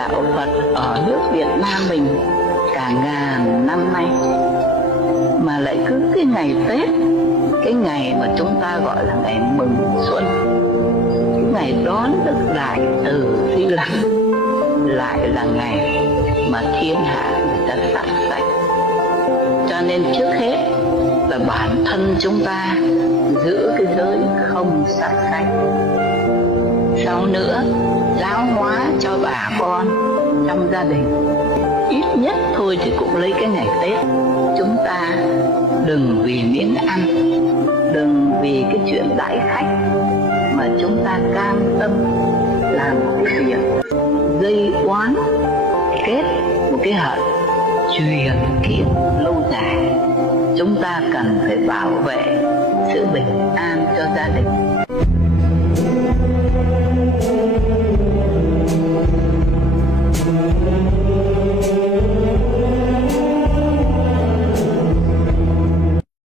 đạo Phật ở nước Việt Nam mình cả ngàn năm nay, mà lại cứ cái ngày Tết, cái ngày mà chúng ta gọi là ngày mừng xuân, cái ngày đón Đức Đại từ Di Lặc, lại là ngày mà thiên hạ người ta sát sạch. Cho nên trước hết là bản thân chúng ta giữ cái giới không sát sanh. Sau nữa giáo hóa cho bà con trong gia đình, ít nhất thôi thì cũng lấy cái ngày Tết, chúng ta đừng vì miếng ăn, đừng vì cái chuyện đãi khách mà chúng ta cam tâm làm cái việc gây oán, kết một cái hận truyền kiếp lâu dài. Chúng ta cần phải bảo vệ sự bình an cho gia đình.